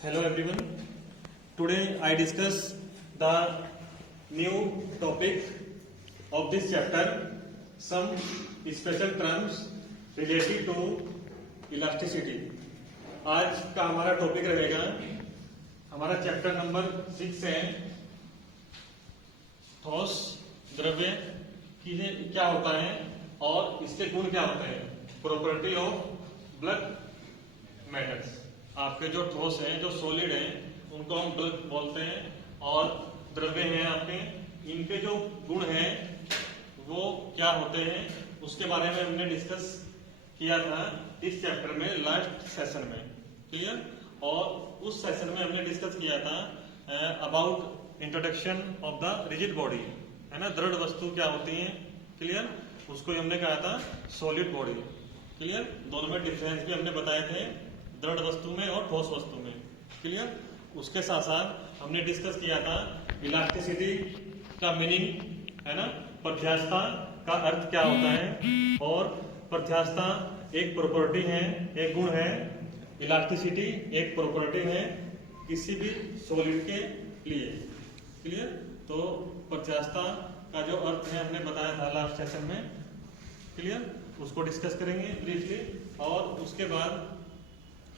Hello everyone. Today I discuss the new topic of this chapter, some special terms related to elasticity. आज का हमारा topic रहेगा, हमारा chapter number 6 है ठोस द्रव्य की क्या होता है और इसके गुण क्या होते हैं, प्रॉपर्टी ऑफ ब्लक मेटल्स। आपके जो ठोस हैं, जो सॉलिड हैं, उनको हम ब्लक बोलते हैं, और द्रव्य हैं आपके, इनके जो गुण हैं वो क्या होते हैं, उसके बारे में हमने डिस्कस किया था इस चैप्टर में लास्ट सेशन में। क्लियर? और उस सेशन में हमने डिस्कस किया था about introduction of the rigid body, है ना, दृढ़ वस्तु क्या होती है। क्लियर? उसको हमने कहा था सॉलिड बॉडी। क्लियर? दोनों में डिफरेंस भी हमने बताए थे, दृढ़ वस्तु में और ठोस वस्तु में। क्लियर? उसके साथ साथ हमने डिस्कस किया था इलास्टिसिटी का मीनिंग, है ना, प्रत्यास्थता का अर्थ क्या होता है, और प्रत्यास्थता एक प्रॉपर्टी है, एक गुण है, इलास्टिसिटी एक प्रॉपर्टी है किसी भी सॉलिड के लिए। क्लियर? तो प्रत्यास्थता का जो अर्थ है हमने बताया था लास्ट सेशन में। क्लियर? उसको डिस्कस करेंगे ब्रीफली, और उसके बाद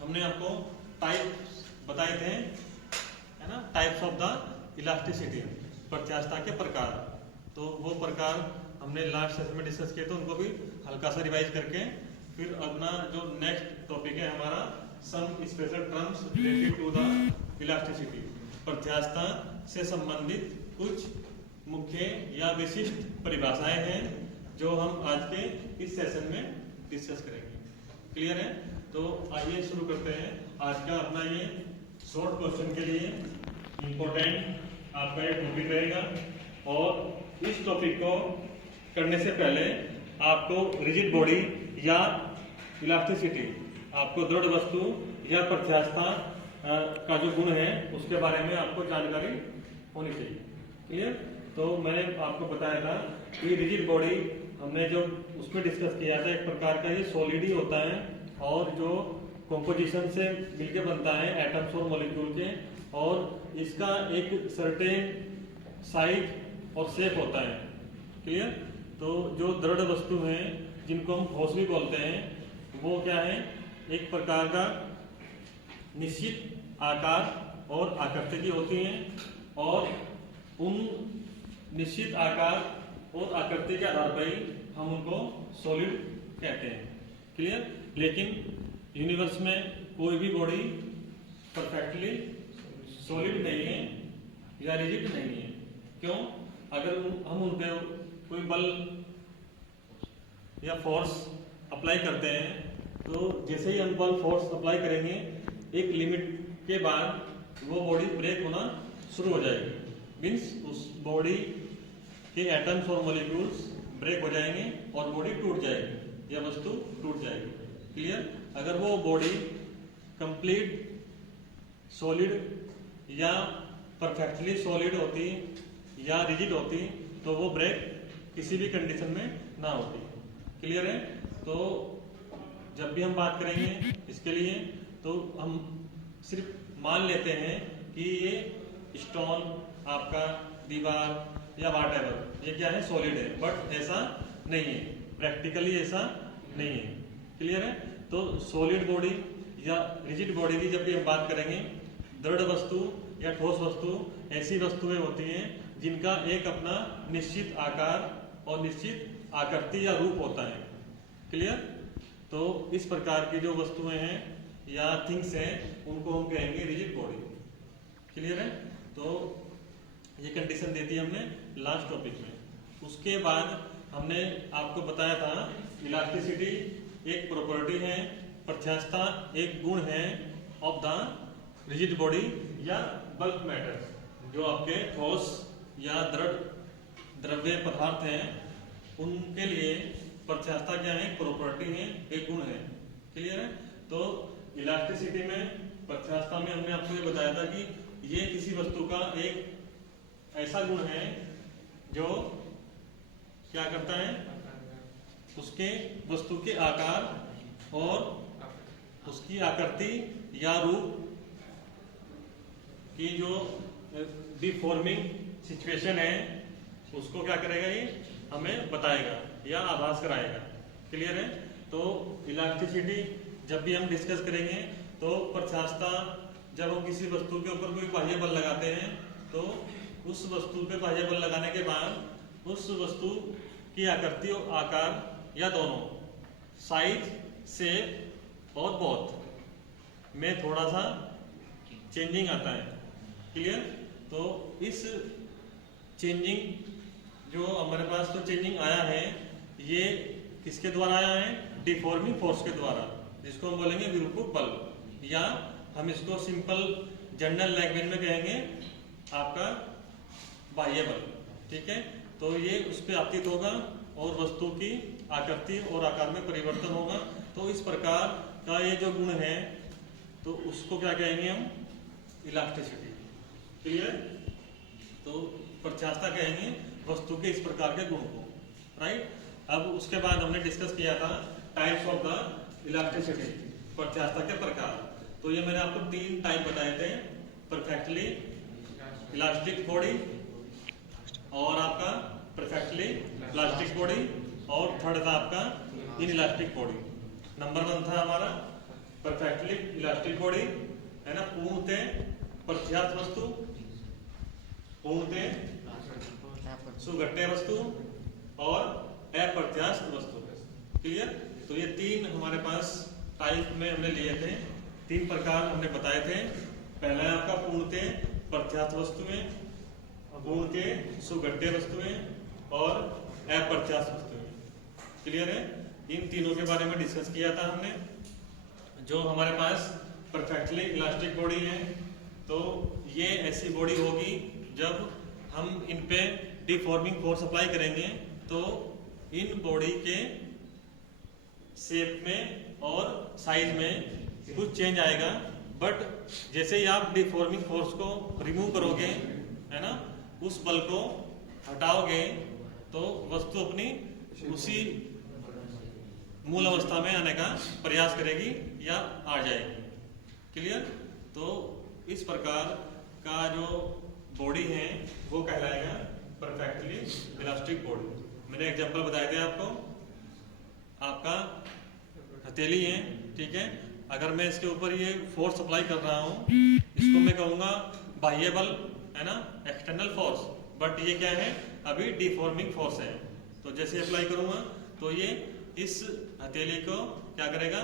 हमने आपको टाइप्स बताए थे, है ना, टाइप्स ऑफ द इलास्टिसिटी, प्रत्यास्थता के प्रकार। तो वो प्रकार हमने लास्ट सेशन में डिस्कस किए, तो उनको भी हल्का सा रिवाइज करके फिर अपना जो नेक्स्ट टॉपिक है हमारा some special terms related to the elasticity, प्रत्यास्थता से संबंधित कुछ मुख्य या विशिष्ट परिभाषाएं हैं जो हम आज के इस सेशन में डिस्कस करेंगे। क्लियर है? तो आइए शुरू करते हैं आज का अपना ये शॉर्ट क्वेश्चन के लिए इम्पोर्टेंट आपका ये टॉपिक रहेगा। और इस टॉपिक को करने से पहले आपको रिजिड बॉडी या इलास्टिसिटी, आपको दृढ़ वस्तु या प्रत्यास्थता का जो गुण है उसके बारे में आपको जानकारी होनी चाहिए। क्लियर? तो मैंने आपको बताया था कि रिजिड बॉडी हमने जो उसमें डिस्कस किया था, एक प्रकार का ये सॉलिड ही होता है, और जो कॉम्पोजिशन से मिलके बनता है एटम्स और मॉलिक्यूल के, और इसका एक सर्टेन साइज और शेप होता है। क्लियर? तो जो दृढ़ वस्तु हैं जिनको हम ठोस भी बोलते हैं, वो क्या है, एक प्रकार का निश्चित आकार और आकृति की होती हैं, और उन निश्चित आकार और आकृति के आधार पर ही हम उनको सॉलिड कहते हैं। क्लियर? लेकिन यूनिवर्स में कोई भी बॉडी परफेक्टली सॉलिड नहीं है या रिजिड नहीं है। क्यों? अगर हम उन पे कोई बल या फोर्स अप्लाई करते हैं, तो जैसे ही हम बल फोर्स अप्लाई करेंगे, एक लिमिट के बाद वो बॉडी ब्रेक होना शुरू हो जाएगी। मीन्स उस बॉडी के एटम्स और मॉलिक्यूल्स ब्रेक हो जाएंगे और बॉडी टूट जाएगी या वस्तु टूट जाएगी। क्लियर? अगर वो बॉडी कंप्लीट सॉलिड या परफेक्टली सॉलिड होती या रिजिड होती, तो वो ब्रेक किसी भी कंडीशन में ना होती। क्लियर है? तो जब भी हम बात करेंगे इसके लिए, तो हम सिर्फ मान लेते हैं कि ये स्टोन, आपका दीवार या व्हाटएवर, ये क्या है, सॉलिड है, बट ऐसा नहीं है, प्रैक्टिकली ऐसा नहीं है। क्लियर है? तो सॉलिड बॉडी या रिजिड बॉडी की जब भी हम बात करेंगे, दृढ़ वस्तु या ठोस वस्तु ऐसी वस्तुएं होती हैं जिनका एक अपना निश्चित आकार और निश्चित आकृति या रूप होता है। क्लियर? तो इस प्रकार की जो वस्तुएं हैं या थिंग्स हैं, उनको हम कहेंगे रिजिड बॉडी। क्लियर है? तो ये कंडीशन देती है हमने लास्ट टॉपिक में। उसके बाद हमने आपको बताया था इलास्टिसिटी एक प्रॉपर्टी है, प्रत्यास्थता एक गुण है ऑफ द रिजिड बॉडी या बल्क मैटर, जो आपके ठोस या दृढ़ द्रव्य पदार्थ हैं, उनके लिए प्रत्यास्थता क्या है, प्रॉपर्टी है, एक गुण है। क्लियर है? तो इलास्टिसिटी में, प्रत्यास्थता में हमने आपको ये बताया था कि ये किसी वस्तु का एक ऐसा गुण है जो क्या करता है, उसके वस्तु के आकार और उसकी आकृति या रूप कि जो डिफॉर्मिंग सिचुएशन है उसको क्या करेगा, ये हमें बताएगा या आभास कराएगा। क्लियर है? तो इलास्टिसिटी जब भी हम डिस्कस करेंगे तो प्रत्यास्थता, जब हम किसी वस्तु के ऊपर कोई बाह्य बल लगाते हैं तो उस वस्तु पे बाह्य बल लगाने के बाद उस वस्तु की आकृति और आकार या दोनों साइज, शेप और बहुत में थोड़ा सा चेंजिंग आता है। क्लियर? तो इस चेंजिंग जो हमारे पास तो चेंजिंग आया है, ये किसके द्वारा आया है? डिफॉर्मिंग फोर्स के द्वारा, जिसको हम बोलेंगे विरूपक बल, या हम इसको सिंपल जनरल लैंग्वेज में कहेंगे आपका बाह्य बल। ठीक है? तो ये उस पर आपतित होगा और वस्तु की आकृति और आकार में परिवर्तन होगा। तो इस प्रकार का ये जो गुण है तो उसको क्या कहेंगे हम? इलास्टिसिटी। क्लियर? तो प्रत्यास्थता कहेंगे वस्तु के इस प्रकार के गुण को। राइट? अब उसके बाद हमने डिस्कस किया था टाइप्स ऑफ द इलास्टिसिटी, प्रत्यास्थता के प्रकार। तो ये मैंने आपको 3 टाइप बताए थे, परफेक्टली इलास्टिक बॉडी और आपका परफेक्टली प्लास्टिक बॉडी, और थर्ड था आपका इन इलास्टिक बॉडी। नंबर 1 था हमारा परफेक्टली इलास्टिक बॉडी, है ना, पूर्णतः प्रत्यास्थ वस्तु, पूर्णतः सुगठ्य वस्तु और अप्रत्यास्थ वस्तु। क्लियर? तो ये 3 हमारे पास टाइप में हमने लिए थे, 3 प्रकार हमने बताए थे। पहला है आपका पूर्णतः प्रत्यास्थ वस्तुएं, पूर्णतः सुगठ्य वस्तुएं और अप्रत्यास्थ वस्तुएं। क्लियर है? इन तीनों के बारे में डिस्कस किया था हमने। जो हमारे पास परफेक्टली इलास्टिक बॉडी है, तो ये ऐसी बॉडी होगी जब हम इन पे डिफॉर्मिंग फोर्स अप्लाई करेंगे तो इन बॉडी के शेप में और साइज में कुछ चेंज आएगा, बट जैसे ही आप डिफॉर्मिंग फोर्स को रिमूव करोगे, है ना, उस बल को हटाओगे, तो वस्तु अपनी उसी मूल अवस्था में आने का प्रयास करेगी या आ जाएगी। क्लियर? तो इस प्रकार का जो बॉडी है वो कहलाएगा परफेक्टली इलास्टिक बॉडी। मैंने एग्जांपल बताए थे आपको, आपका हथेली है, ठीक है, अगर मैं इसके ऊपर ये फोर्स अप्लाई कर रहा हूँ, इसको मैं कहूँगा बाह्य बल, है ना, एक्सटर्नल फोर्स, बट ये क्या है? अभी डिफॉर्मिंग फोर्स है। तो जैसे अप्लाई करूँगा तो ये इस हथेली को क्या करेगा?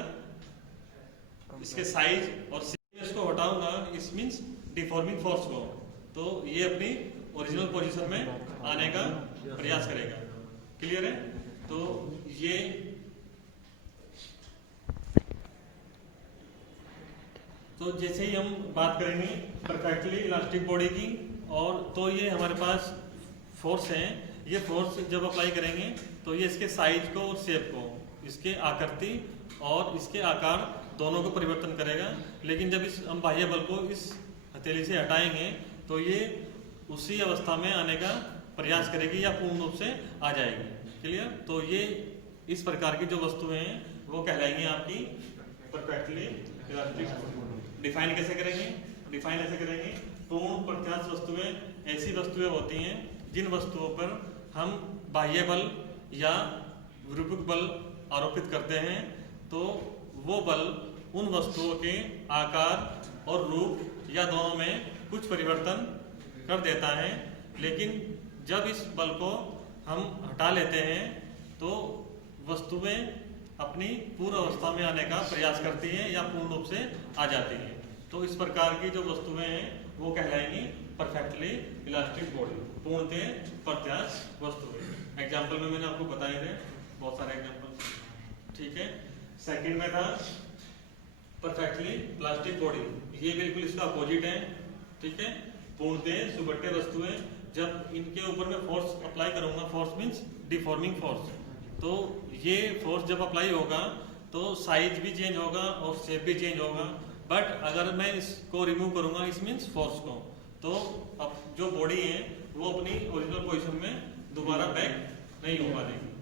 इसके साइज और इसको हटाऊंगा, इस मीन्स डिफॉर्मिंग फोर्स को, तो ये अपनी ओरिजिनल पोजीशन में आने का प्रयास करेगा। क्लियर है? तो ये तो जैसे ही हम बात करेंगे परफेक्टली इलास्टिक बॉडी की, और तो ये हमारे पास फोर्स है, ये फोर्स जब अप्लाई करेंगे तो ये इसके साइज को और शेप को, इसके आकृति और इसके आकार दोनों को परिवर्तन करेगा। लेकिन जब इस हम बाह्य बल को इस हथेली से हटाएंगे तो ये उसी अवस्था में आने का प्रयास करेगी या पूर्ण रूप से आ जाएगी। क्लियर? तो ये इस प्रकार की जो वस्तुएं हैं वो कहलाएंगी आपकी परफेक्टली इलास्टिक। डिफाइन कैसे करेंगे? डिफाइन ऐसे करेंगे, पूर्ण प्रत्यास्थ वस्तुएं ऐसी वस्तुएं होती हैं जिन वस्तुओं पर हम बाह्य बल या विरूपक बल आरोपित करते हैं, तो वो बल उन वस्तुओं के आकार और रूप या दोनों में कुछ परिवर्तन कर देता है। लेकिन जब इस बल को हम हटा लेते हैं तो वस्तुएं अपनी पूर्व अवस्था में आने का प्रयास करती हैं या पूर्ण रूप से आ जाती हैं। तो इस प्रकार की जो वस्तुएं हैं वो कहलाएंगी परफेक्टली इलास्टिक बॉडी, पूर्णतः प्रत्यास्थ वस्तुएं। एग्जाम्पल में मैंने आपको बताए थे बहुत सारे एग्जाम्पल। ठीक है? सेकंड में था परफेक्टली प्लास्टिक बॉडी, ये बिल्कुल इसका अपोजिट है। ठीक है? पूर्णतः सुगठ्य वस्तुएं, जब इनके ऊपर मैं फोर्स अप्लाई करूंगा, फोर्स मीन्स डिफॉर्मिंग फोर्स, तो ये फोर्स जब अप्लाई होगा तो साइज भी चेंज होगा और शेप भी चेंज होगा। बट अगर मैं इसको रिमूव करूंगा, इस मीन्स फोर्स को, तो अब जो बॉडी है वो अपनी ओरिजिनल पोजीशन में दोबारा बैक नहीं हो पाएगी।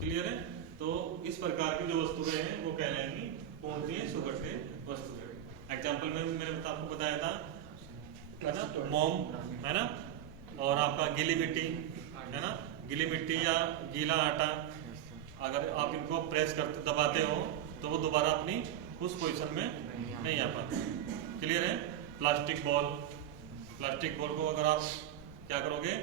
क्लियर है? तो इस प्रकार की जो वस्तुएं हैं वो कहलाएंगी पूर्णतः सुगठ्य वस्तुएं। एग्जाम्पल में मैंने आपको बताया था है ना, मोम, है ना, और आपका गीली मिट्टी, है ना, गीली मिट्टी या गीला आटा, अगर आप इनको प्रेस करते दबाते हो तो वो दोबारा अपनी उस पोजीशन में नहीं आ पाते। क्लियर है? प्लास्टिक बॉल को अगर आप क्या करोगे,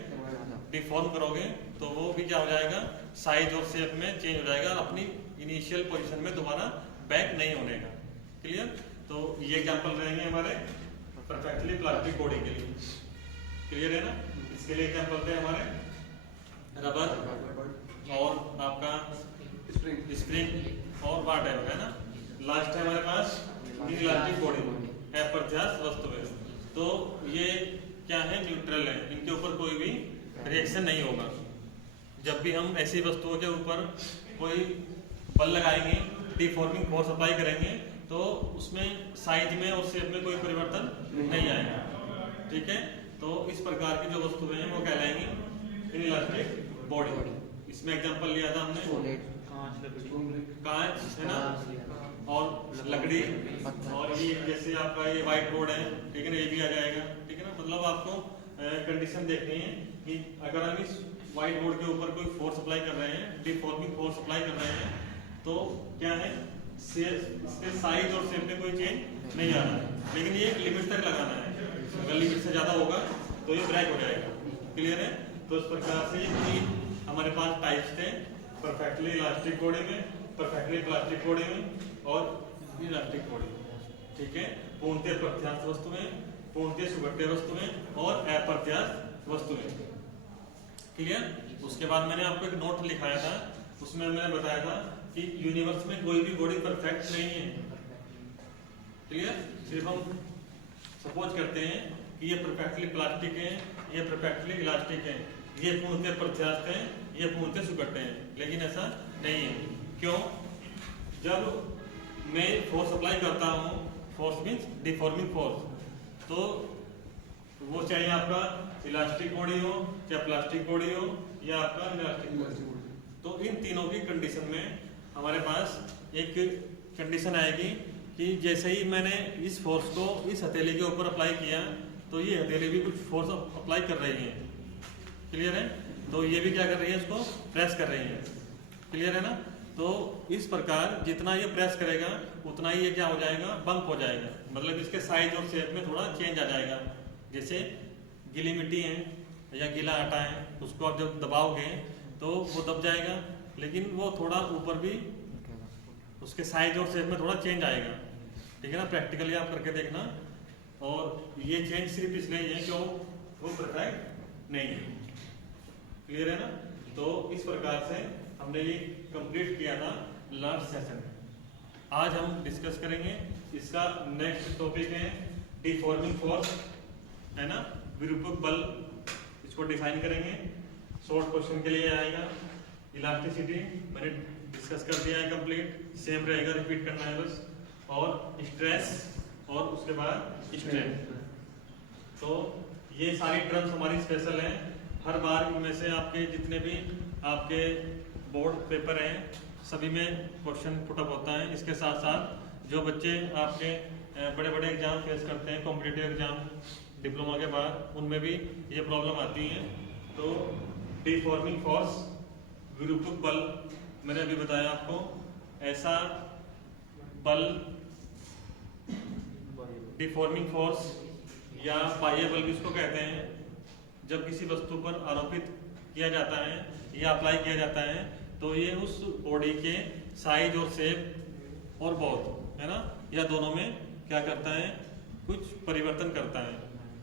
डिफॉर्म करोगे तो वो भी क्या हो जाएगा, साइज और शेप में चेंज हो जाएगा, अपनी इनिशियल पोजीशन में दोबारा बैक नहीं होने का। क्लियर? तो ये एग्जाम्पल रहेंगे हमारे परफेक्टली प्लास्टिक बॉडी के लिए। क्लियर है ना? इसके लिए एग्जाम्पल थे हमारे रबर और आपका स्प्रिंग और वाटर, है ना। लास्ट है हमारे पास इलास्टिक बॉडी, अप्रत्यास्थ वस्तुएं। तो ये क्या है, न्यूट्रल है, इनके ऊपर कोई भी रिएक्शन नहीं होगा। जब भी हम ऐसी वस्तुओं के ऊपर कोई बल लगाएंगे, डिफॉर्मिंग फोर्स अप्लाई करेंगे, तो उसमें साइज में और शेप में कोई परिवर्तन नहीं आएगा। ठीक है? तो इस प्रकार की जो वस्तुएं हैं वो कहलाएंगी इनइलास्टिक बॉडी। इसमें एग्जांपल लिया था हमने कांच, है ना, और लकड़ी, और ये जैसे आपका ये व्हाइट बोर्ड है, ठीक है ना, ये भी आ जाएगा। ठीक है ना, मतलब आपको कंडीशन देखनी है कि अगर हम इस व्हाइट बोर्ड के ऊपर कोई फोर्स अप्लाई कर रहे हैं, डिफॉर्मिंग फोर्स अप्लाई कर रहे हैं, तो क्या है, इसके साइज और शेप में कोई चेंज नहीं आ रहा है, लेकिन ये एक लिमिट तक लगाना है। अगर लिमिट से ज्यादा होगा तो ये ब्रेक हो जाएगा। क्लियर है? तो इस प्रकार से ये हमारे पास टाइप्स थे, परफेक्टली इलास्टिक बॉडी में, परफेक्टली प्लास्टिक बॉडी में और इलास्टिक बॉडी में। ठीक है? पूर्णतः प्रत्यास्थ वस्तुएं, पूर्णतः सुगठ्य वस्तुएं और अप्रत्यास्थ वस्तुएं। क्लियर? उसके बाद मैंने आपको एक नोट लिखाया था, उसमें मैंने बताया था कि यूनिवर्स में कोई भी बॉडी परफेक्ट नहीं है। क्लियर? सिर्फ हम सपोज करते हैं कि ये परफेक्टली प्लास्टिक है, ये परफेक्टली इलास्टिक है, ये पूर्णतः प्रत्यास्थ है, ये पूर्णतः सुगठ्य है, लेकिन ऐसा नहीं है। क्यों? जब मैं फोर्स अप्लाई करता हूँ, फोर्स मीन्स डिफॉर्मिंग फोर्स, तो वो चाहे आपका इलास्टिक बॉडी हो, चाहे प्लास्टिक बॉडी हो, या आपका इलास्टिक बॉडी हो, तो इन तीनों की कंडीशन में हमारे पास एक कंडीशन आएगी कि जैसे ही मैंने इस फोर्स को इस हथेली के ऊपर अप्लाई किया, तो ये हथेली भी कुछ फोर्स अप्लाई कर रही है। क्लियर है? तो ये भी क्या कर रही है, इसको प्रेस कर रही है। क्लियर है ना? तो इस प्रकार जितना ये प्रेस करेगा उतना ही ये क्या हो जाएगा, बंप हो जाएगा, मतलब इसके साइज और शेप में थोड़ा चेंज आ जाएगा। जैसे गीली मिट्टी है या गीला आटा है, उसको आप जब दबाओगे तो वो दब जाएगा, लेकिन वो थोड़ा ऊपर भी उसके साइज और शेप में थोड़ा चेंज आएगा। ठीक है ना? प्रैक्टिकली आप करके देखना। और ये चेंज सिर्फ इसलिए है क्यों, वो परफेक्ट नहीं है। क्लियर है ना? तो इस प्रकार से हमने ये कंप्लीट किया था लास्ट सेशन में। आज हम डिस्कस करेंगे इसका नेक्स्ट टॉपिक है डिफॉर्मिंग फोर्स, है ना, विरूपक बल, इसको डिफाइन करेंगे। शॉर्ट क्वेश्चन के लिए आएगा। इलास्टिसिटी मैंने डिस्कस कर दिया है कंप्लीट, सेम रहेगा, रिपीट करना है बस। और स्ट्रेस और उसके बाद स्ट्रेन। तो ये सारी टर्म्स हमारी स्पेशल हैं। हर बार इनमें से आपके जितने भी आपके बोर्ड पेपर हैं सभी में क्वेश्चन पुटअप होता है। इसके साथ साथ जो बच्चे आपके बड़े बड़े एग्जाम फेस करते हैं, कॉम्पिटिटिव एग्जाम डिप्लोमा के बाद, उनमें भी ये प्रॉब्लम आती है। तो डिफॉर्मिंग फोर्स, विरूपक बल, मैंने अभी बताया आपको, ऐसा बल, डिफॉर्मिंग फोर्स या बाह्य बल भी इसको कहते हैं, जब किसी वस्तु पर आरोपित किया जाता है या अप्लाई किया जाता है तो ये उस बॉडी के साइज और शेप और बोथ, है ना, या दोनों में क्या करता है, कुछ परिवर्तन करता है।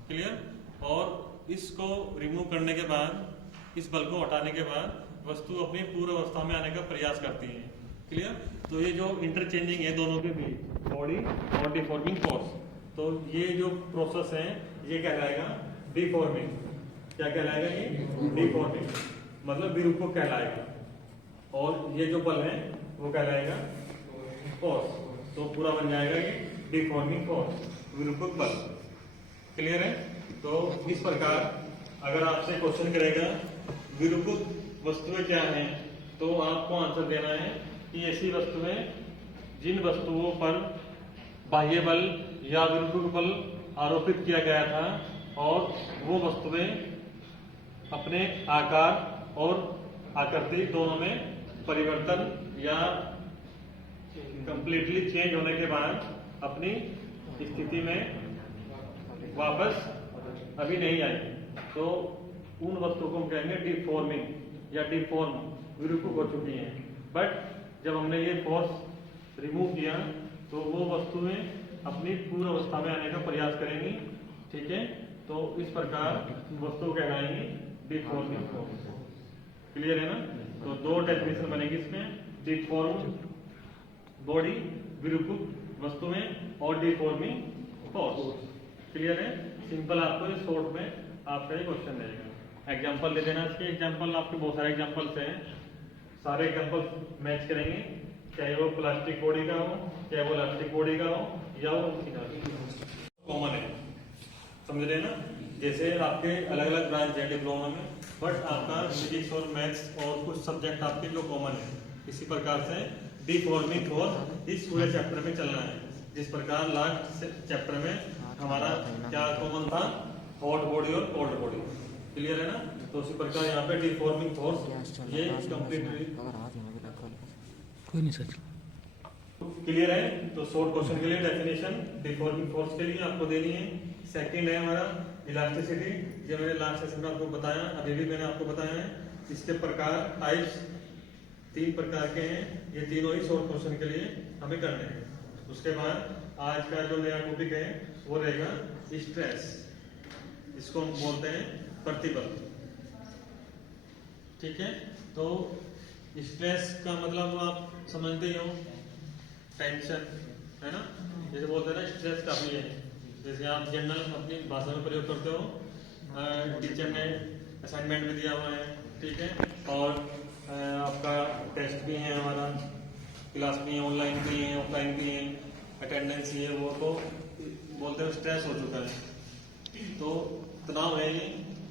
क्लियर? और इसको रिमूव करने के बाद, इस बल को हटाने के बाद वस्तु अपनी पूर्व अवस्था में आने का प्रयास करती है। क्लियर? तो ये जो इंटरचेंजिंग है दोनों के बीच, बॉडी और डिफॉर्मिंग फोर्स, तो ये जो प्रोसेस है ये कहलाएगा डिफॉर्मिंग। क्या कहलाएगा? ये डिफॉर्मिंग, मतलब विरूपक कहलाएगा। और ये जो बल है वो कहलाएगा फोर्स। तो पूरा बन जाएगा ये डिफॉर्मिंग फोर्स, विरूपक बल। क्लियर है? तो इस प्रकार अगर आपसे क्वेश्चन करेगा विरूपक वस्तुएं क्या हैं, तो आपको आंसर देना है कि ऐसी वस्तुएं जिन वस्तुओं पर बाह्य बल या विरूपक बल आरोपित किया गया था और वो वस्तुएं अपने आकार और आकृति दोनों में परिवर्तन या कंप्लीटली चेंज होने के बाद अपनी स्थिति में वापस अभी नहीं आई, तो उन वस्तुओं को हम कहेंगे डिफॉर्मिंग या डिफॉर्म, विरूपक हो चुकी हैं। बट जब हमने ये फोर्स रिमूव किया तो वो वस्तुएं अपनी पूर्ण अवस्था में आने का प्रयास करेंगी, ठीक है। तो इस प्रकार वस्तु कहलाएंगी डिफॉर्मिंग फोर्स। क्लियर है ना? तो दो डेफिनेशन बनेगी इसमें, डिफॉर्म बॉडी विरूपक वस्तुएं और डिफॉर्मिंग फोर्स। क्लियर है? सिंपल आपको ये शॉर्ट में आपका ये क्वेश्चन रहेगा। एग्जांपल दे देना इसके। एग्जांपल आपके बहुत सारे एग्जांपल्स हैं, सारे एग्जांपल मैच करेंगे, चाहे वो प्लास्टिक बॉडी का हो, चाहे वो इलास्टिक बॉडी का हो या वो कॉमन है, समझ रहे हैं ना? जैसे आपके अलग अलग ब्रांच है डिप्लोमा में, बट आपका फिजिक्स और मैथ्स और कुछ सब्जेक्ट आपके जो कॉमन है, इसी प्रकार से डिफॉर्मिंग फोर्स इस पूरे चैप्टर में चलना है। जिस प्रकार लास्ट चैप्टर में हमारा क्या कॉमन था, हॉट बॉडी और कोल्ड बॉडी। क्लियर है ना? तो उसी प्रकार यहाँ पे डिफॉर्मिंग फोर्स ये कंप्लीटली कोई नहीं सच। क्लियर है? तो शॉर्ट क्वेश्चन के लिए डेफिनेशन डिफॉर्मिंग फोर्स के लिए आपको देनी है। सेकंड है हमारा इलास्टिसिटी, जो मैंने लास्ट सेशन में आपको बताया, अभी भी मैंने आपको बताया है। इसके प्रकार टाइप्स 3 प्रकार के हैं, ये तीनों ही शॉर्ट क्वेश्चन के लिए हमें करने हैं। उसके बाद आज का जो नया टॉपिक है वो रहेगा स्ट्रेस, इसको हम बोलते हैं प्रतिबल, ठीक है। तो स्ट्रेस का मतलब आप समझते ही हो, टेंशन, है ना? जैसे बोलते हैं ना स्ट्रेस काफी है, जैसे आप जनरल अपनी भाषा में प्रयोग करते हो। टीचर ने असाइनमेंट भी दिया हुआ है, ठीक है, और आपका टेस्ट भी है, हमारा क्लास भी है, ऑनलाइन भी है, ऑफलाइन भी है, अटेंडेंस ही है, वो तो बोलते हैं स्ट्रेस हो चुका है, तो तनाव है ये,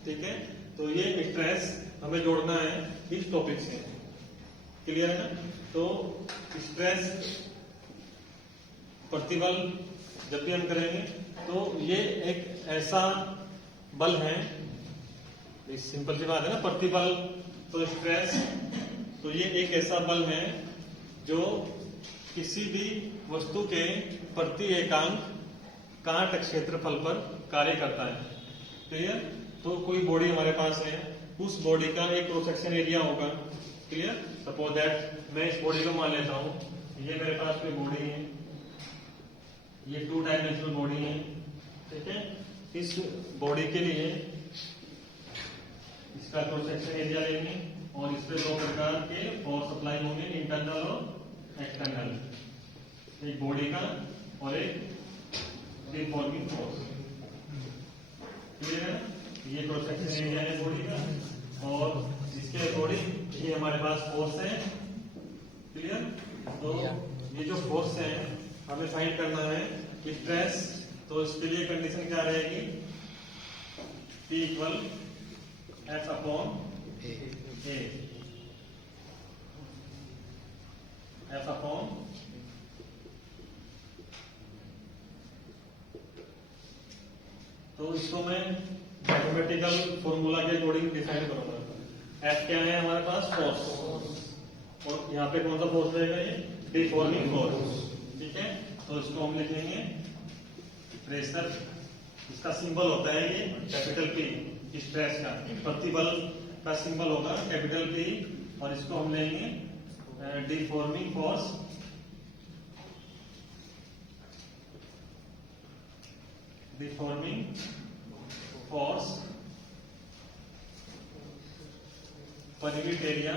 ठीक है। तो ये स्ट्रेस हमें जोड़ना है इस टॉपिक से। क्लियर है ना? तो स्ट्रेस प्रतिबल जब भी हम करेंगे तो ये एक ऐसा बल है, सिंपल सी बात है ना, प्रतिबल तो स्ट्रेस, तो ये एक ऐसा बल है जो किसी भी वस्तु के प्रति एकांक कांट क्षेत्रफल पर कार्य करता है। क्लियर? तो कोई बॉडी हमारे पास है, उस बॉडी का एक क्रॉस सेक्शन एरिया होगा। क्लियर? सपोज दैट मैं इस बॉडी को मान लेता हूं, ये मेरे पास कोई बॉडी है, ये 2 डायमेंशनल बॉडी है, ठीक है। इस बॉडी के लिए इसका क्रॉस सेक्शन एरिया लेंगे और इस पे 2 प्रकार के फोर्स सप्लाई होंगे, इंटरनल और एक्सटर्नल, एक बॉडी का और एक डिफॉर्मिंग फोर्स। क्लियर है? ये क्रॉस सेक्शन एरिया है बॉडी का और इसके अकॉर्डिंग ये हमारे पास फोर्स है। क्लियर? तो ये जो फोर्स है हमें फाइंड करना है स्ट्रेस, तो इसके लिए कंडीशन क्या रहेगी, P equal F upon A, F upon तो इसको मैं मैथमेटिकल फॉर्मूला के अकॉर्डिंग डिफाइन करूंगा। F क्या है हमारे पास, फोर्स, और यहाँ पे कौन सा फोर्स रहेगा, ये डिफॉर्मिंग फोर्स, ठीक है। तो इसको हम लिखेंगे प्रेशर, इसका सिंबल होता है ये कैपिटल P, स्ट्रेस का, प्रतिबल का सिंबल होगा कैपिटल P, और इसको हम लेंगे deforming force, deforming force per unit area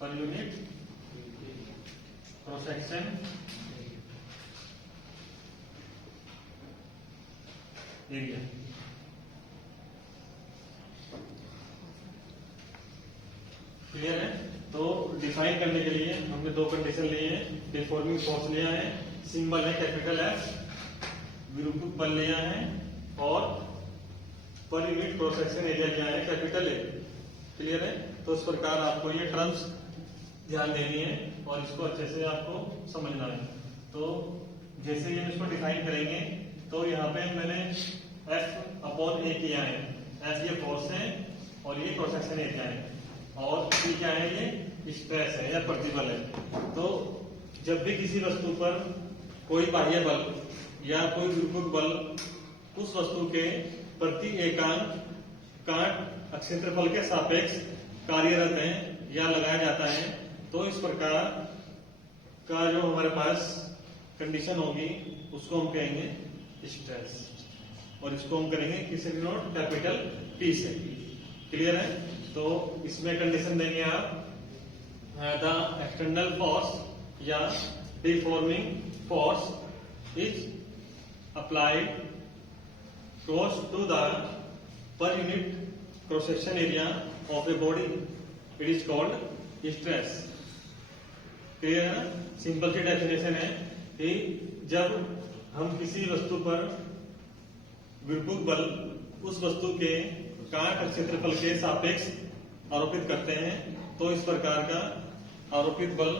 पर unit cross section area. Clear है? तो डिफाइन करने के लिए हमने 2 कंडीशन लिए हैं, डिफॉर्मिंग फोर्स लिया है, सिंबल है कैपिटल F, विरूपक बल लिया है, और पर यूनिट क्रॉस सेक्शन एरिया लिया है कैपिटल A। क्लियर है? तो इस प्रकार आपको ये टर्म्स ध्यान देनी है और इसको अच्छे से आपको समझना है। तो जैसे ही हम इसको डिफाइन करेंगे तो यहाँ पे मैंने F/A किया है। F ये फोर्स है और ये क्रॉस सेक्शन एरिया है और P क्या है, ये स्ट्रेस है या प्रतिबल है। तो जब भी किसी वस्तु पर कोई बाह्य बल या कोई गुरुत्वाकर्षण बल उस वस्तु के प्रति एकांक काट क्षेत्रफल के सापेक्ष कार्यरत है या लगाया जाता है, तो इस प्रकार का जो हमारे पास कंडीशन होगी उसको हम कहेंगे स्ट्रेस, और इसको हम करेंगे किसी नोट कैपिटल P से। क्लियर है? तो इसमें कंडीशन देंगे आप द एक्सटर्नल फोर्स या deforming force is applied close to the per unit cross section area of a body, it is called stress. Clear है? सिंपल सी डेफिनेशन है कि जब हम किसी वस्तु पर गुरुत्वाकर्षण बल उस वस्तु के काट क्षेत्रफल के सापेक्ष आरोपित करते हैं, तो इस प्रकार का आरोपित बल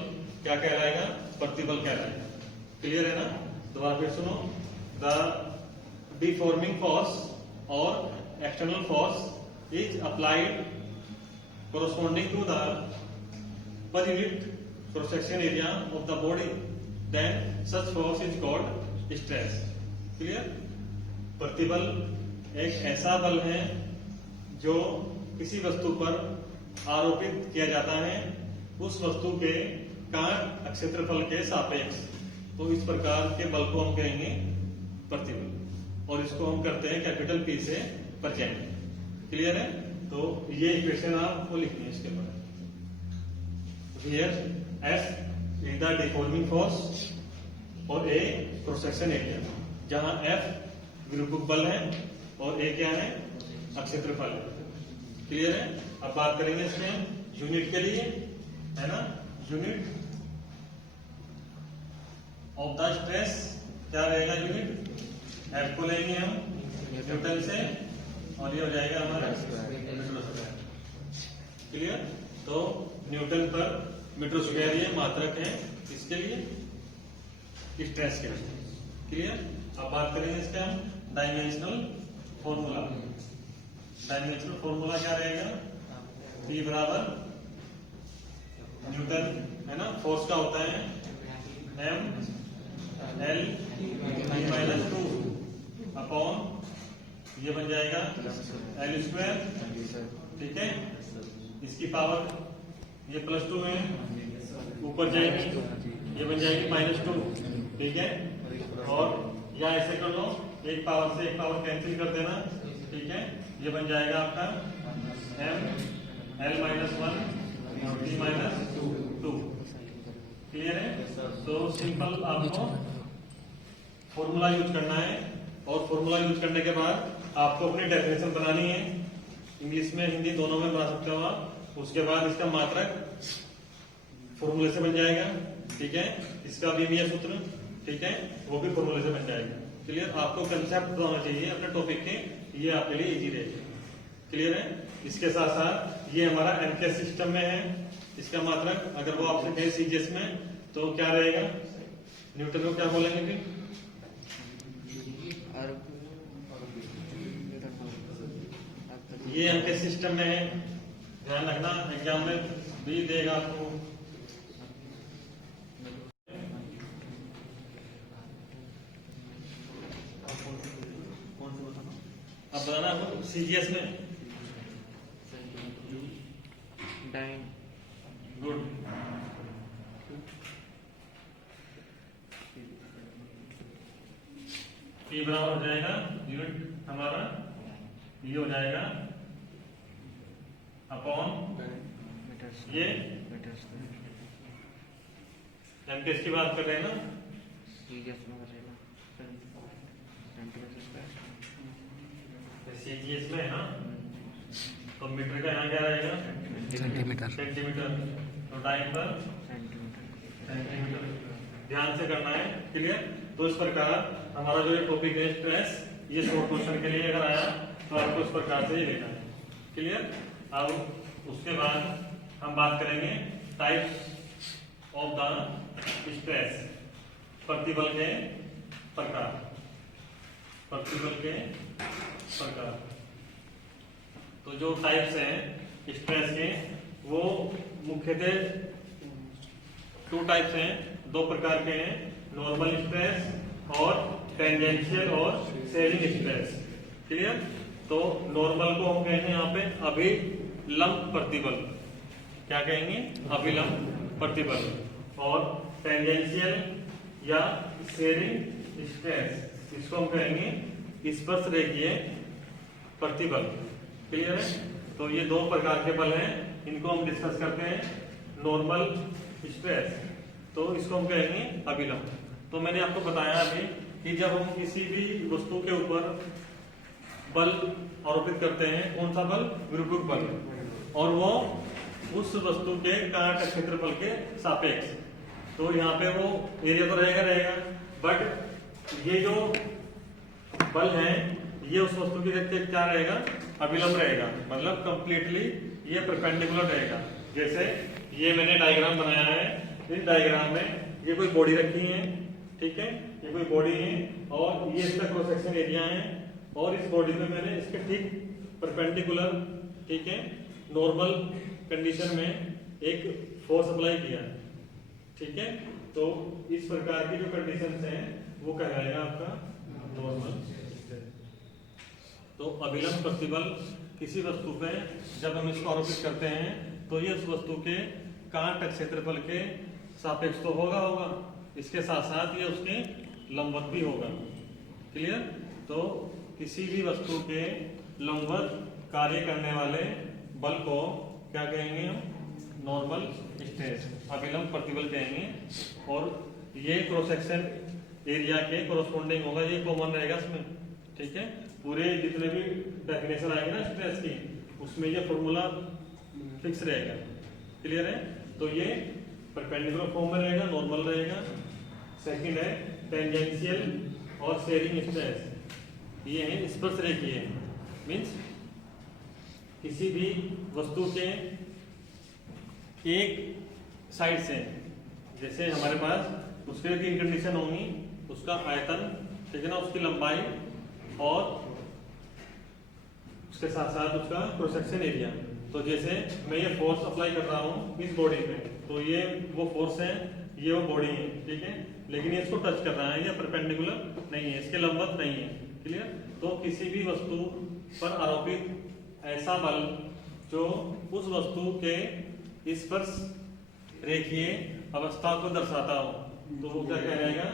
क्या कहलाएगा, प्रतिबल कहलाएगा। क्लियर है ना? दोबारा फिर सुनो, द डिफॉर्मिंग फोर्स और external force is applied corresponding to the per unit cross section area of the body, then such force is called stress. Clear? प्रतिबल एक ऐसा बल है जो किसी वस्तु पर आरोपित किया जाता है उस वस्तु के काट क्षेत्रफल के सापेक्ष। तो इस प्रकार के बल को हम कहेंगे प्रतिबल, और इसको हम करते हैं कैपिटल P से प्रेजेंट। क्लियर है? तो ये इक्वेशन आपको लिखनी है इसके बाद। Here F is the deforming force और A क्रॉस सेक्शन एरिया, जहां F गुरुत्वाकर्षण बल है और A क्या है, क्षेत्रफल है। क्लियर है? अब बात करेंगे इसमें यूनिट के लिए, है ना। यूनिट ऑफ द स्ट्रेस क्या रहेगा, यूनिट F को लेंगे हम न्यूटन से और ये हो जाएगा हमारा मीटर स्क्वायर। क्लियर? तो न्यूटन पर मीटर स्क्वायर ये मात्रक है इसके लिए, स्ट्रेस के लिए। क्लियर? अब बात करेंगे इसका डायमेंशनल फॉर्मूला। डायमेंशनल फॉर्मूला क्या रहेगा, P बराबर न्यूटन, है ना। फोर्स का होता है M/L-2 अपॉन ये बन जाएगा L स्क्वायर। ठीक है? इसकी पावर ये +2 है, ऊपर जाएगी ये बन जाएगी -2। ठीक है? और या ऐसे कर लो, एक पावर से एक पावर कैंसिल कर देना। ठीक है? ये बन जाएगा आपका M/L-1 T-2। क्लियर है? तो सिंपल आपको फॉर्मूला यूज करना है, और फॉर्मूला यूज करने के बाद आपको अपनी डेफिनेशन बनानी है। इंग्लिश में हिंदी दोनों में बना सकते हो आप। उसके बाद इसका मात्रक फॉर्मूले से बन जाएगा। ठीक है? इसका बीमीय सूत्र, ठीक है, वो भी फॉर्मूले से बन जाएगा। क्लियर? आपको कंसेप्ट होना चाहिए अपने टॉपिक के, ये आपके लिए इजी रहेगा। क्लियर है? इसके साथ साथ ये हमारा एमकेएस सिस्टम में है, इसका मात्रक अगर वो आपसे कहे सीजीएस में तो क्या रहेगा, न्यूटन को क्या बोलेंगे फिर, ये एमकेएस सिस्टम में है। ध्यान रखना, एग्जाम में भी देगा आपको। अब बताना आपको सीजीएस में। गुड। P बराबर हो जाएगा, यूनिट हमारा ये हो जाएगा अपॉन ये एमकेएस की बात कर रहे हैं ना, सीजीएस में है ना। तो मीटर का यहाँ क्या रहेगा, सेंटीमीटर। तो टाइम पर सेंटीमीटर, ध्यान से करना है। क्लियर? तो इस प्रकार हमारा जो ये टॉपिक है स्ट्रेस, ये शॉर्ट क्वेश्चन के लिए अगर आया तो आपको इस प्रकार से ये लिखना है। क्लियर? अब उसके बाद हम बात करेंगे टाइप्स ऑफ द स्ट्रेस। प्रतिबल के प्रकार, प्रतिबल के प्रकार। तो जो टाइप्स हैं स्ट्रेस के वो मुख्यतः 2 टाइप्स हैं, 2 प्रकार के हैं, नॉर्मल स्ट्रेस और टेंजेंशियल और शेयरिंग स्ट्रेस। क्लियर? तो नॉर्मल को हम कहेंगे यहाँ पे अभिलंब प्रतिबल, क्या कहेंगे? अभिलंब प्रतिबल। और टेंजेंशियल या शेयरिंग स्ट्रेस इसको हम कहेंगे स्पर्श रेखीय प्रतिबल। क्लियर है? तो ये 2 प्रकार के बल हैं, इनको हम डिस्कस करते हैं। नॉर्मल स्ट्रेस तो इसको हम कहेंगे अभिलंब। तो मैंने आपको बताया अभी कि जब हम किसी भी वस्तु के ऊपर बल आरोपित करते हैं, कौन सा बल? विरूपक बल, और वो उस वस्तु के काट क्षेत्रफल के सापेक्ष। तो यहाँ पे वो एरिया तो रहेगा, बट ये जो बल है ये उस वस्तु की जगह क्या रहेगा? अभिलंब रहेगा, मतलब कंप्लीटली ये परपेंडिकुलर रहेगा। जैसे ये मैंने डायग्राम बनाया है, इस डायग्राम में ये कोई बॉडी रखी है, ठीक है, ये कोई बॉडी है और ये इसका क्रॉस सेक्शन एरिया है, और इस बॉडी में मैंने इसके ठीक परपेंडिकुलर, ठीक है, नॉर्मल कंडीशन में एक फोर्स अप्लाई किया, ठीक है। तो इस प्रकार की जो कंडीशंस हैं वो कहलाएगा आपका नॉर्मल। तो अभिलंब प्रतिबल किसी वस्तु पे जब हम इसको आरोपित करते हैं तो ये उस वस्तु के काट क्षेत्रफल के सापेक्ष तो होगा, इसके साथ साथ ये उसके लंबवत भी होगा। क्लियर? तो किसी भी वस्तु के लंबवत कार्य करने वाले बल को क्या कहेंगे हम? नॉर्मल स्ट्रेस, अभिलंब प्रतिबल कहेंगे। और ये क्रॉस सेक्शन एरिया के कोरोस्पोंडिंग होगा, ये कॉमन रहेगा इसमें, ठीक है। पूरे जितने भी डेफिनेशन आएंगे ना स्ट्रेस की, उसमें ये फॉर्मूला फिक्स रहेगा। क्लियर है? तो ये परपेंडिकुलर फॉर्म में रहेगा, नॉर्मल रहेगा। सेकंड है टेंजेंशियल और शेयरिंग स्ट्रेस, ये है स्पर्श रेखीय, मींस किसी भी वस्तु के एक साइड से, जैसे हमारे पास उसके 3 कंडीशन होंगी, उसका आयतन, ठीक है ना, उसकी लंबाई और उसके साथ साथ उसका क्रॉस सेक्शन एरिया। तो जैसे मैं ये फोर्स अप्लाई कर रहा हूँ इस बॉडी पे, तो ये वो फोर्स है, ये वो बॉडी है, ठीक है, लेकिन ये इसको टच कर रहा है, ये परपेंडिकुलर नहीं है, इसके लंबवत नहीं है। क्लियर? तो किसी भी वस्तु पर आरोपित ऐसा बल जो उस वस्तु के स्पर्श रेखीय अवस्था को दर्शाता हो, तो वो क्या कहलाएगा?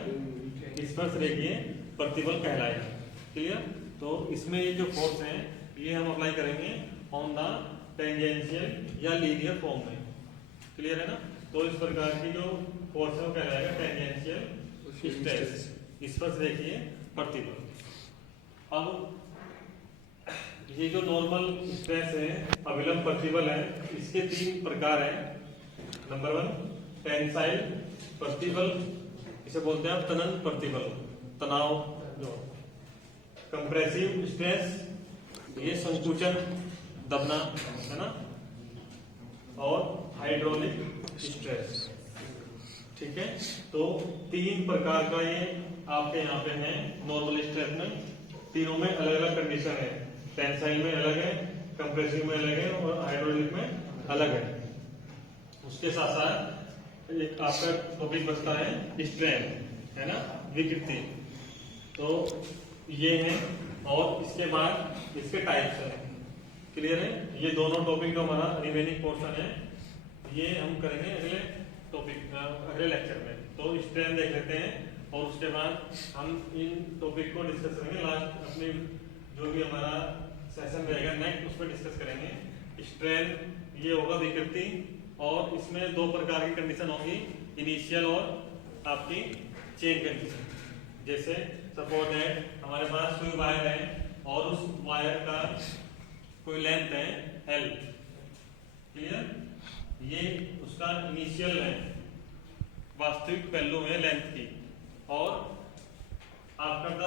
स्पर्श रेखीय प्रतिबल कहलाएगा। क्लियर? तो इसमें ये जो फोर्स है ये हम अप्लाई करेंगे ऑन द टेंजेंशियल या लीनियर फॉर्म में। क्लियर है ना? तो इस प्रकार की जो फोर्स है वो कहलाएगा टेंजेंशियल स्ट्रेस, स्पर्श रेखीय प्रतिबल। अब ये जो नॉर्मल स्ट्रेस है, अभिलंब प्रतिबल है, इसके 3 प्रकार हैं। नंबर 1 टेंसाइल प्रतिबल, इसे बोलते हैं तनन प्रतिबल, तनाव जो। कंप्रेसिव स्ट्रेस, ये संकुचन, दबना, है ना। और हाइड्रोलिक स्ट्रेस, ठीक है। तो 3 प्रकार का ये आपके यहाँ पे है नॉर्मल स्ट्रेस में। तीनों में अलग अलग कंडीशन है, टेंसाइल में अलग है, कंप्रेसिव में अलग है और हाइड्रोलिक में अलग है। उसके साथ साथ एक आपका टॉपिक बचता है स्ट्रेन, है ना, विकृति। तो ये है, और इसके बाद इसके टाइप्स है। क्लियर है? ये दोनों टॉपिक जो हमारा रिमेनिंग पोर्शन है ये हम करेंगे अगले टॉपिक, अगले लेक्चर में। तो स्ट्रेन देख लेते हैं और उसके बाद हम इन टॉपिक को डिस्कस करेंगे लास्ट अपने जो भी हमारा सेशन रहेगा नेक्स्ट, उस पर डिस्कस करेंगे। स्ट्रेन ये होगा विकृति, और इसमें 2 प्रकार की कंडीशन होगी, इनिशियल और आपकी चेन कंडीशन। जैसे सपोज दैट हमारे पास कोई वायर है और उस वायर का कोई लेंथ है L। क्लियर? ये उसका इनिशियल है, वास्तविक पहलू है लेंथ की, और after the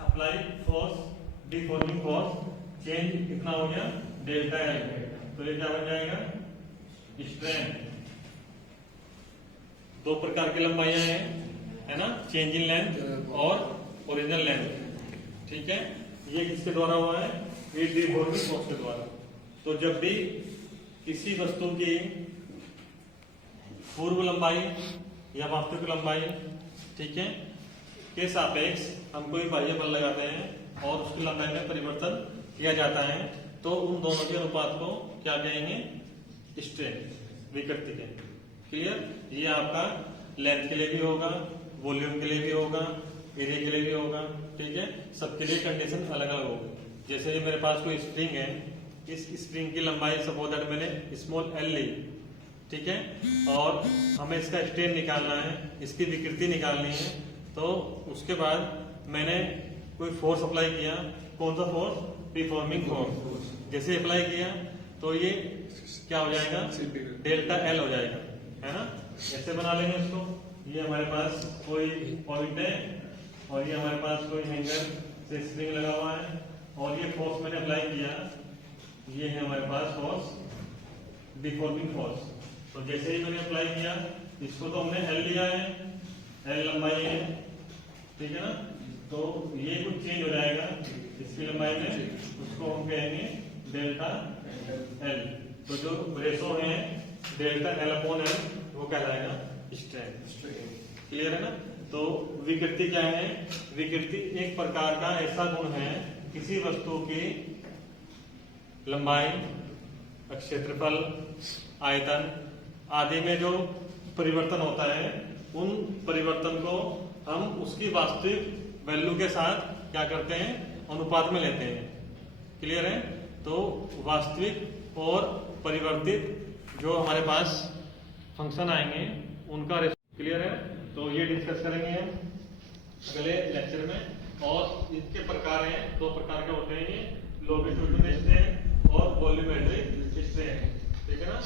apply force, deforming force, change कितना हो गया? Delta L। तो ये क्या बन जाएगा? स्ट्रेन। दो प्रकार की लंबाइयां हैं, है ना, चेंज इन लेंथ और ओरिजिनल लेंथ। ठीक है, ये किसके द्वारा हुआ है, ये डिफॉर्मिंग फोर्स के द्वारा। तो जब भी किसी वस्तु की पूर्व लंबाई या वास्तविक लंबाई, ठीक है, के सापेक्ष हम कोई बाह्य बल लगाते हैं और उसकी लंबाई में परिवर्तन किया जाता है, तो उन दोनों के अनुपात को क्या कहेंगे, स्ट्रेन, विकृति के। क्लियर, ये आपका लेंथ के लिए भी होगा, वॉल्यूम के लिए भी होगा, एरिया के लिए भी होगा। ठीक है, सबके लिए कंडीशन अलग अलग होगी। जैसे मेरे पास कोई स्प्रिंग है, इस स्प्रिंग की लंबाई सपोज दैट मैंने स्मॉल एल ली, ठीक है, और हमें इसका स्ट्रेन निकालना है, इसकी विकृति निकालनी है, तो उसके बाद मैंने कोई फोर्स अप्लाई किया, कौन सा फोर्स, डिफॉर्मिंग फोर्स। जैसे अप्लाई किया तो ये क्या हो जाएगा, डेल्टा एल हो जाएगा, है ना। ऐसे बना लेंगे इसको, ये हमारे पास कोई पॉइंट है और ये हमारे पास कोई हैंगर से स्प्रिंग लगा हुआ है और ये फोर्स मैंने अप्लाई किया, ये है हमारे पास फोर्स, डिफॉर्मिंग फोर्स। तो जैसे ही मैंने अप्लाई किया, इसको तो हमने एल लिया है, एल लंबाई है, ठीक है ना, तो ये कुछ चेंज हो जाएगा इसकी लंबाई में, उसको हम कहेंगे डेल्टा एल। तो जो रेशो है डेल्टा एल अपॉन एल, वो कहलाएगा स्ट्रेन। क्लियर है ना। तो विकृति क्या है, विकृति एक प्रकार का ऐसा गुण है किसी वस्तु की लंबाई, क्षेत्रफल, आयतन आदि में जो परिवर्तन होता है, उन परिवर्तन को हम उसकी वास्तविक वैल्यू के साथ क्या करते हैं, अनुपात में लेते हैं। क्लियर है। तो वास्तविक और परिवर्तित जो हमारे पास फंक्शन आएंगे उनका क्लियर है। तो ये डिस्कस करेंगे हम अगले लेक्चर में। और इसके प्रकार हैं, दो प्रकार के होते हैं, ये लॉन्गिट्यूडिनल स्ट्रेन और वॉल्यूमेट्रिक स्ट्रेन। ठीक है ना,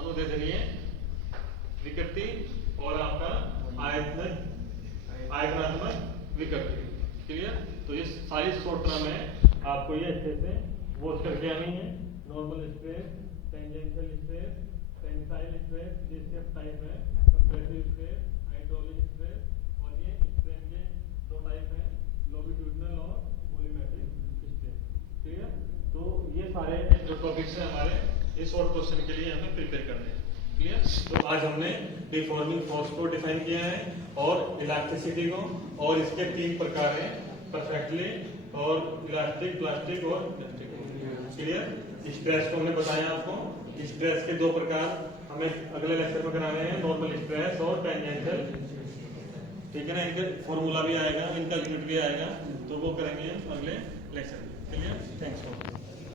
अनुदैर्ध्य विकृति और आपका आयतनात्मक विकृति। क्लियर। तो ये सारी शॉर्ट टर्म है, आपको ये अच्छे से वॉच करके आनी है। Normal stress, tangential stress, tensile stress, जिसके टाइप है कंप्रेसिव स्ट्रेस, हाइड्रोलिक स्ट्रेस, और ये स्ट्रेन के दो टाइप है, लॉन्गिट्यूडिनल और वॉल्यूमेट्रिक स्ट्रेस। क्लियर। तो ये सारे जो टॉपिक्स हैं हमारे, ये शॉर्ट क्वेश्चन के लिए हमें प्रिपेयर करने हैं। क्लियर। तो आज हमने डिफॉर्मिंग फोर्स को डिफाइन किया है और इलास्टिसिटी को, और इसके तीन प्रकार हैं, परफेक्टली और इलास्टिक, प्लास्टिक और इलास्टिक। क्लियर। स्ट्रेस को हमने बताया आपको, स्ट्रेस के दो प्रकार हमें अगले लेक्चर में कराने हैं, नॉर्मल स्ट्रेस और टेंजेंशियल। ठीक है ना, इनका फॉर्मूला भी आएगा, इनका यूनिट भी आएगा, तो वो करेंगे अगले लेक्चर में। क्लियर। Thanks for